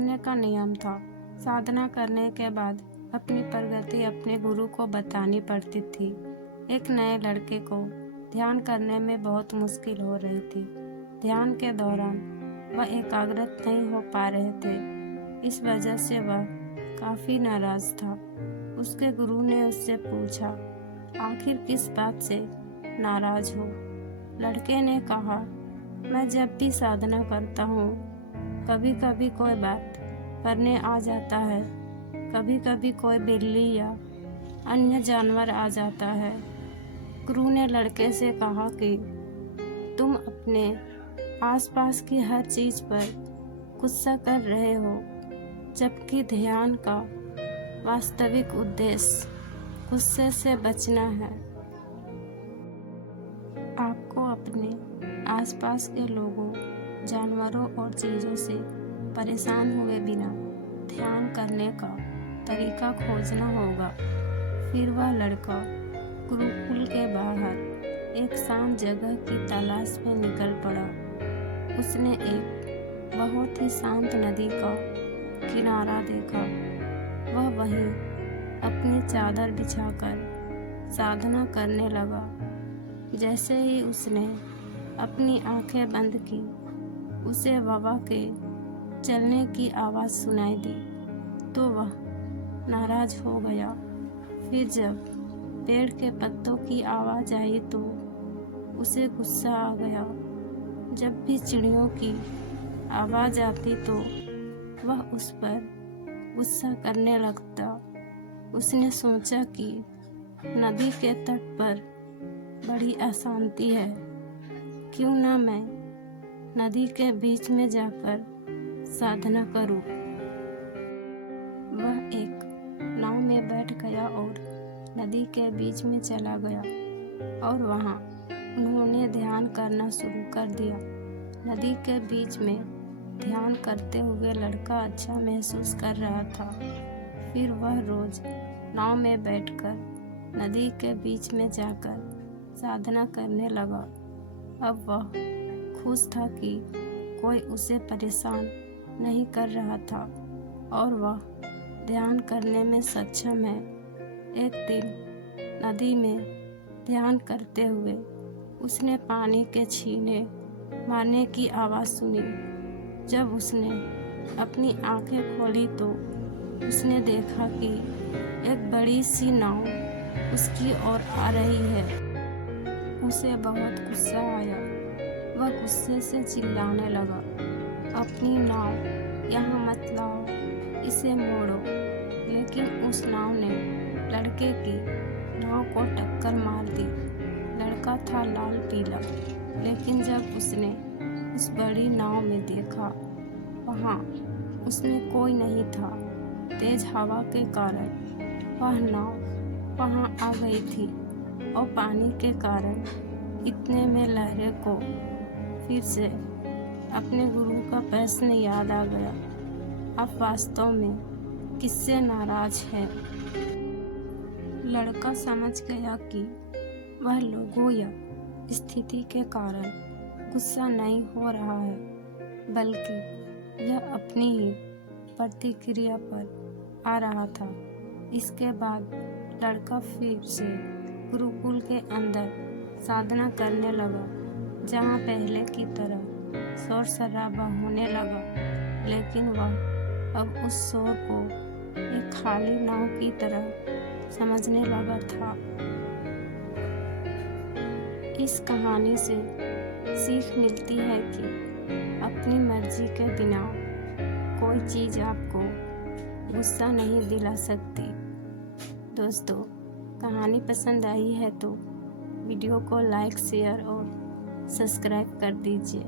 करने का नियम था। साधना करने के बाद अपनी प्रगति अपने गुरु को बतानी पड़ती थी। एक नए लड़के को ध्यान करने में बहुत मुश्किल हो रही थी। ध्यान के दौरान वह एकाग्रत नहीं हो पा रहे थे। इस वजह से वह काफ़ी नाराज था। उसके गुरु ने उससे पूछा, आखिर किस बात से नाराज हो? लड़के ने कहा, मैं जब भी साधना करता हूँ कभी कभी कोई बात करने आ जाता है, कभी कभी कोई बिल्ली या अन्य जानवर आ जाता है। गुरु ने लड़के से कहा कि तुम अपने आसपास की हर चीज़ पर गुस्सा कर रहे हो, जबकि ध्यान का वास्तविक उद्देश्य गुस्से से बचना है। आपको अपने आसपास के लोगों, जानवरों और चीज़ों से परेशान हुए बिना ध्यान करने का तरीका खोजना होगा। फिर वह लड़का गुरुकुल के बाहर एक शांत जगह की तलाश में निकल पड़ा। उसने एक बहुत ही शांत नदी का किनारा देखा। वह वहीं अपनी चादर बिछाकर साधना करने लगा। जैसे ही उसने अपनी आंखें बंद की, उसे हवा के चलने की आवाज़ सुनाई दी तो वह नाराज हो गया। फिर जब पेड़ के पत्तों की आवाज़ आई तो उसे गुस्सा आ गया। जब भी चिड़ियों की आवाज़ आती तो वह उस पर गुस्सा करने लगता। उसने सोचा कि नदी के तट पर बड़ी अशांति है, क्यों ना मैं नदी के बीच में जाकर साधना करूं। वह एक नाव में बैठ गया और नदी के बीच में चला गया और वहां उन्होंने ध्यान करना शुरू कर दिया। नदी के बीच में ध्यान करते हुए लड़का अच्छा महसूस कर रहा था। फिर वह रोज नाव में बैठकर नदी के बीच में जाकर साधना करने लगा। अब वह खुश था कि कोई उसे परेशान नहीं कर रहा था और वह ध्यान करने में सक्षम है। एक दिन नदी में ध्यान करते हुए उसने पानी के छीने मारने की आवाज़ सुनी। जब उसने अपनी आंखें खोली तो उसने देखा कि एक बड़ी सी नाव उसकी ओर आ रही है। उसे बहुत गुस्सा आया। वह गुस्से से चिल्लाने लगा, अपनी नाव यहाँ मत लाओ, इसे मोड़ो। लेकिन उस नाव ने लड़के की नाव को टक्कर मार दी। लड़का था लाल पीला, लेकिन जब उसने उस बड़ी नाव में देखा, वहाँ उसमें कोई नहीं था। तेज हवा के कारण वह नाव वहाँ आ गई थी और पानी के कारण इतने में लहरें को फिर से अपने गुरु का प्रश्न याद आ गया। आप वास्तव में किससे नाराज है? लड़का समझ गया कि वह लोगों या स्थिति के कारण गुस्सा नहीं हो रहा है, बल्कि यह अपनी ही प्रतिक्रिया पर आ रहा था। इसके बाद लड़का फिर से गुरुकुल के अंदर साधना करने लगा, जहाँ पहले की तरह शोर शराबा होने लगा। लेकिन वह अब उस शोर को एक खाली नाव की तरह समझने लगा था। इस कहानी से सीख मिलती है कि अपनी मर्जी के बिना कोई चीज़ आपको गुस्सा नहीं दिला सकती। दोस्तों, कहानी पसंद आई है तो वीडियो को लाइक, शेयर और सब्सक्राइब कर दीजिए।